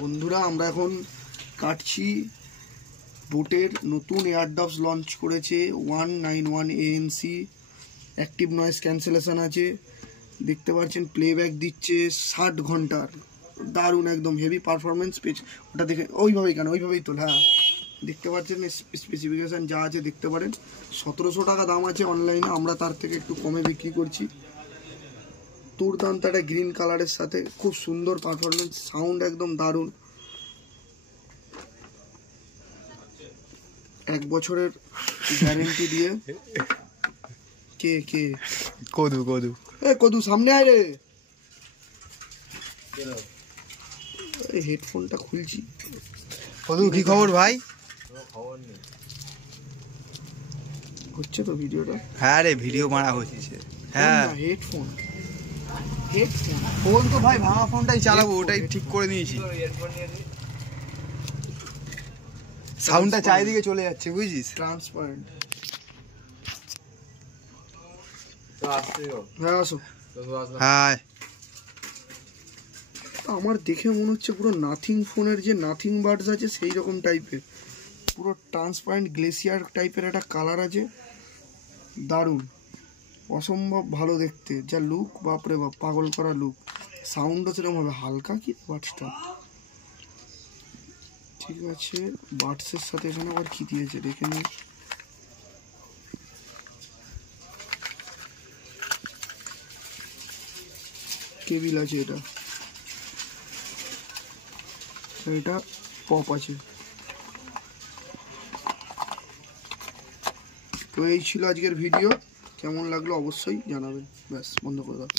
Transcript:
বন্ধুরা আমরা এখন কাটছি বোটের নতুন এয়ারডপস লঞ্চ করেছে 191 ANC অ্যাক্টিভ নয়েজ ক্যান্সেলেশন আছে, দেখতে পাচ্ছেন প্লেব্যাক দিচ্ছে 60 ঘন্টার, দারুণ একদম হেভি পারফরমেন্স পেজ। ওটা দেখে ওইভাবেই কেন ওইভাবেই তোল, হ্যাঁ দেখতে পাচ্ছেন স্পেসিফিকেশান যা আছে দেখতে পারেন। 1700 টাকা দাম আছে অনলাইনে, আমরা তার থেকে একটু কমে বিক্রি করছি। দুর্দান্ত একটা গ্রিন কালারের সাথে খুব সুন্দর পারফরমেন্স, সাউন্ড একদম দারুণ। 1 বছরের গ্যারেন্টি দিয়ে। কে কে কদু কদু কদু সামনে আয় রে, হেডফোনটা খুলছি। কদু কি খবর ভাই? হচ্ছে তো ভিডিওটা? হ্যাঁ রে ভিডিও মারা হচ্ছে। হ্যাঁ হেডফোন ফোন তো ভাই ভাঙা ফোনটাই চালাবো, ওটাই ঠিক করে নিয়েছি। সাউন্ডটা চারিদিকে চলে যাচ্ছে বুঝছিস, ট্রান্সপারেন্ট। হ্যাঁ আসো। হ্যাঁ আমার দেখে মনে হচ্ছে পুরো নাথিং ফোনের যে নাথিং বাডস আছে সেই রকম টাইপের, পুরো ট্রান্সপারেন্ট গ্লেসিয়ার টাইপের একটা কালার আছে, দারুণ অসম্ভব ভালো দেখতে, যা লুক বাপরে বাপ, পাগল করা লুক। সাউন্ডও সেরকম হবে, হালকা কি বাডসটা ঠিক আছে। বাডসের সাথে এখানে আবার কি দিয়েছে দেখে নিই। কেবিল আছে, এটা পপ আছে। তো এই ছিল আজকের ভিডিও, কেমন লাগলো অবশ্যই জানাবেন। ব্যাস বন্ধ করে দাও।